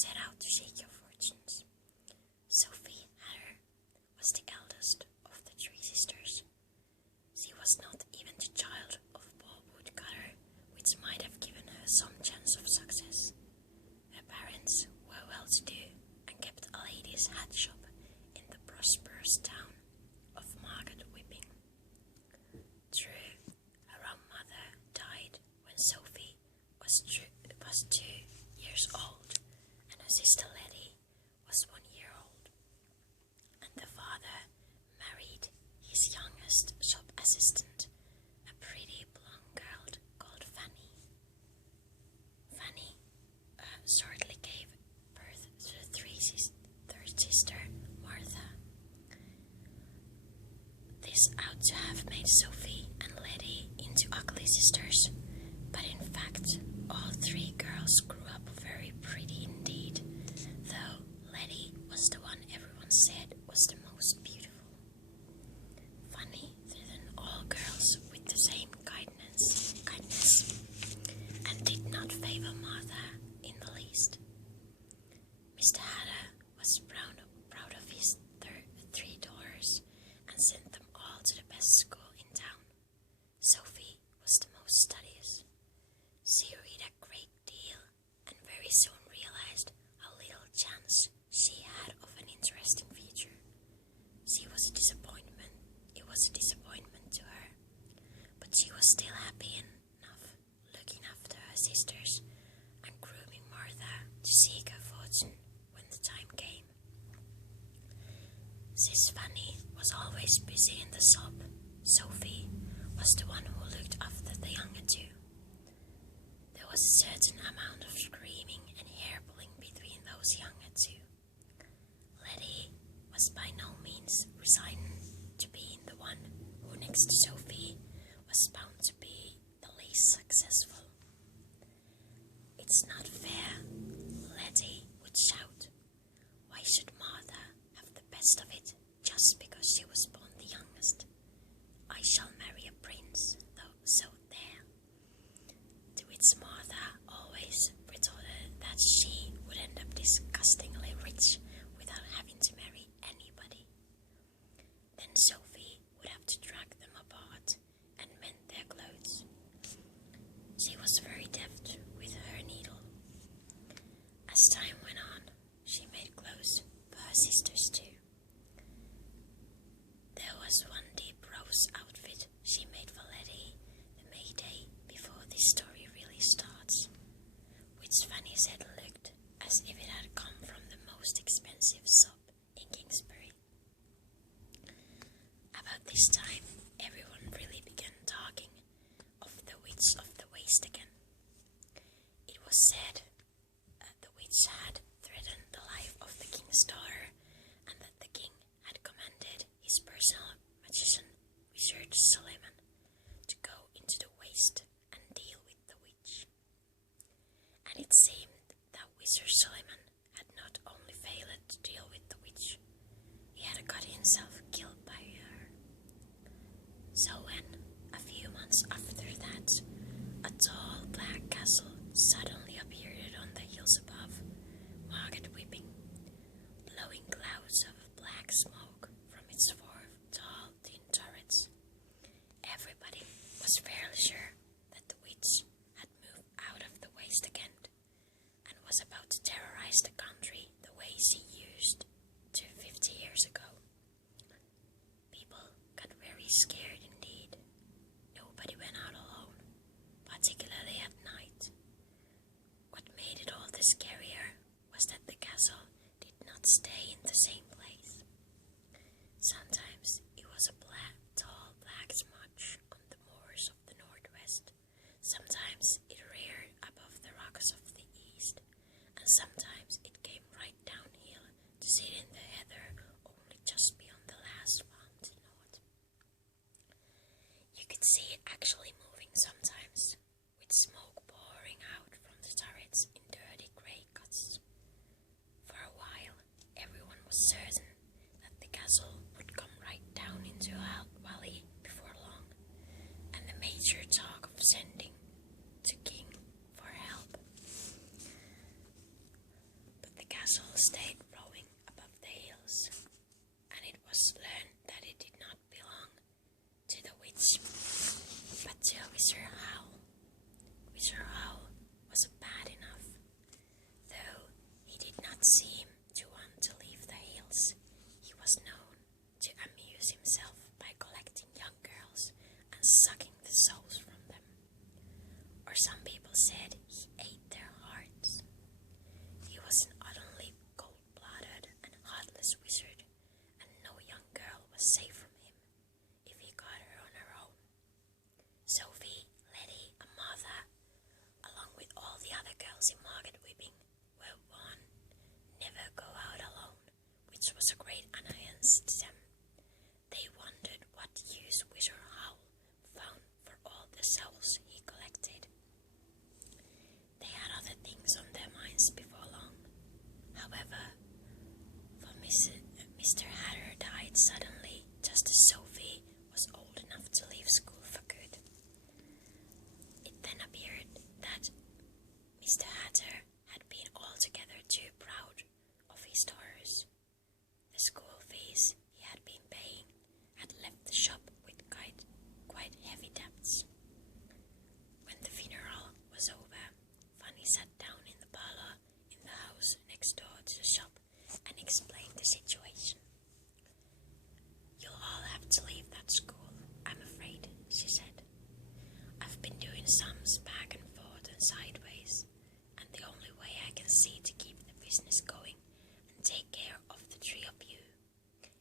set out to shake your fortunes. Sophie Hatter was the eldest of the three sisters. She was not even the child of Paul Woodcutter, which might have given her some chance of success. Her parents were well-to-do and kept a lady's hat shop in the prosperous town of Market Whipping. True, her own mother died when Sophie was 2 years old, and her sister Letty was 1 year old. And the father married his youngest shop assistant, a pretty blonde girl called Fanny. Fanny shortly gave birth to the third sister, Martha. This ought to have made Sophie and Letty into ugly sisters, but in fact, all 3 girls grew up very pretty indeed, though Letty was the one everyone said was the most beautiful. Fanny treated all girls with the same kindness, and did not favor Martha in the least. Mr. Hatter was proud of his 3 daughters and sent them all to the best school in town. Sophie was the most studious. She read a great deal and very soon realized how little chance she had of an interesting future. She was a disappointment. It was a disappointment to her, but she was still happy enough looking after her sisters and grooming Martha to seek her fortune when the time came. Sis Fanny was always busy in the shop. Sophie was the one who looked after the younger 2. There was a certain amount of screaming and hair-pulling between those younger 2. Letty was by no means resigned to being the one who, next to Sophie, was bound to be the least successful. "It's not fair," Letty would shout. "Why should Martha have the best of it just because she was born the youngest? I shall marry a prince, though, so there." To which Martha always retorted that she would end up disgustingly rich without having to marry anybody. Then Sophie would have to drag them apart and mend their clothes. She was very deft with her needle. As time went on, she made clothes for her sisters too. There was one deep rose outfit she made for Letty the May Day before this story really starts, which Fanny said looked as if it had come from the most expensive shop in Kingsbury. About this time, everyone really began talking of the witch of the waste again. It was said that the witch had threatened the life of the king's daughter, and that the king had commanded his personal magician, Wizard Suleiman, to go into the waste and deal with the witch. And it seemed that Wizard Suleiman had not only failed to deal with the witch, he had got himself killed by her. So when, a few months after that, a tall black castle suddenly appeared on the hills above Market Whipping, blowing clouds of black smoke from its 4 tall tin turrets, everybody was fairly sure that the witch had moved out of the waste again and was about to terrorize the country the way she used to 50 years ago. People got very scared indeed. Nobody went out alone, particularly at night. What made it all the scarier was that the castle did not stay in the same place. Sometimes it was a tall black smudge on the moors of the northwest. Sometimes it reared above the rocks of the east, and sometimes it came right downhill to sit in the heather only just beyond the last farm to north. You could see it actually moving sometimes, with smoke pouring out from the turrets in dirty grey cuts. For a while, everyone was certain that the castle would come right down into a valley before long, and the major talk of sending to king for help. But castle stayed rowing above the hills, and it was learned that it did not belong to the witch, but to Wizard Howl. Wizard Howl was bad enough, though he did not seem to want to leave the hills. He was known to amuse himself by collecting young girls and sucking the souls from them. Or some people said he ate their hearts. He was an utterly cold-blooded and heartless wizard, and no young girl was safe from him if he got her on her own. Sophie, Letty, and Martha, along with all the other girls in Market Whipping, were warned never go out alone, which was a great annoyance to them. They wondered what use Wizard Howl found for all the souls he collected. They had other things on their minds before long. However, for Mr. Hatter died suddenly just as Sophie was old enough to leave school for good. It then appeared that Mr. Hatter had been altogether too proud of his daughters. The school fees he had been paying had left the shop with quite heavy debts. When the funeral was over, Fanny sat down in the parlor in the house next door to the shop and explained the situation. "You'll all have to leave that school, I'm afraid," she said. "I've been doing sums back and forth and sideways, and the only way I can see to keep the business going and take care of the three of you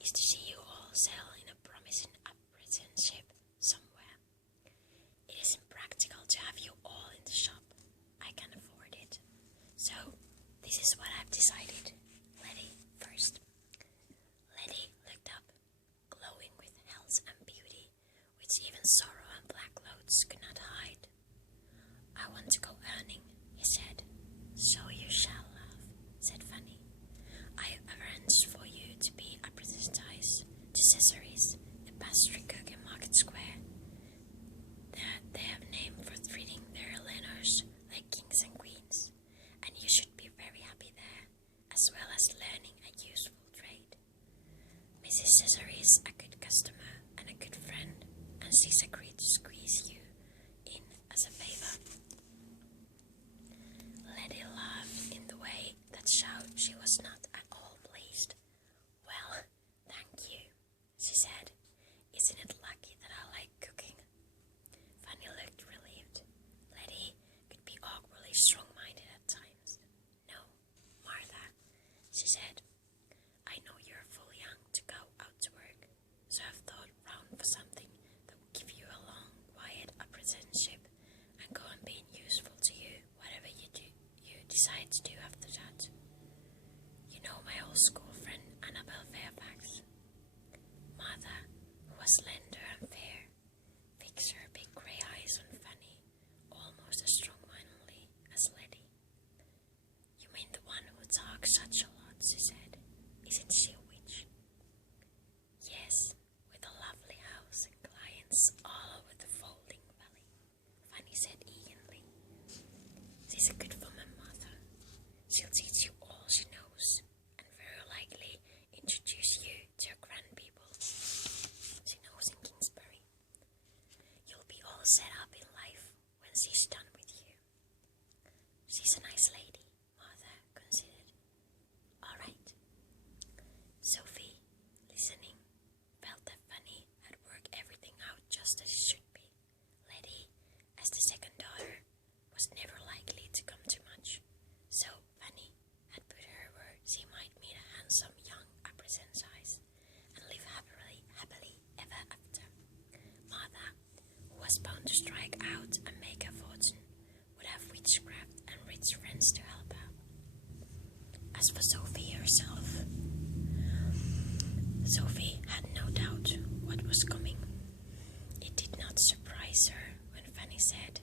is to see you all settle in a promising apprenticeship somewhere. It isn't practical to have you all in the shop. I can afford it. So, this is what I've decided. Letty first." Letty looked up, glowing with health and beauty, which even sorrow and black clothes could not hide. "I want to go earning," he said. "So you shall have," said Fanny. "I have arranged for you to be apprenticed to Cesaris, the pastry cook in Market Square, that they have named for treating their learners like kings and queens, and you should be very happy there, as well as learning a useful trade. Mrs. Cesaris is a good customer and a good friend, and she's agreed to squeeze you in as a favor." Letty laughed in the way that showed she was not at all pleased. "Well, thank you," she said. "Isn't it lucky that I like cooking?" Fanny looked relieved. Letty could be awkwardly strong-minded at times. "No, Martha," she said, "I know you're full young to go out to work, so I've thought round for something that will give you a long, quiet apprenticeship and go on being useful to you, whatever you decide to do after that. You know my old school friend Annabelle Fairfax?" Martha, who was slender and fair, fixed her big grey eyes on Fanny, almost as strong-mindedly as Letty. "You mean the one who talks such a lot," she said. "Isn't she a witch?" "Yes, with a lovely house and clients all over the Folding Valley," Fanny said eagerly. "She's a good woman, Martha. She'll teach you all she knows, and very likely introduce you to her grandpeople she knows in Kingsbury. You'll be all set up in life when she's done with you. She's a nice lady," Martha considered. "All right." Sophie, listening, felt that Fanny had worked everything out just as it should be. Letty, as the second daughter, was never likely to come to much, so Fanny had put her where she might meet a handsome young apprentice and live happily ever after. Martha, who was bound to strike out and make a fortune, would have witchcraft and rich friends to help her. As for Sophie herself, Sophie had no doubt what was coming. It did not surprise her when Fanny said,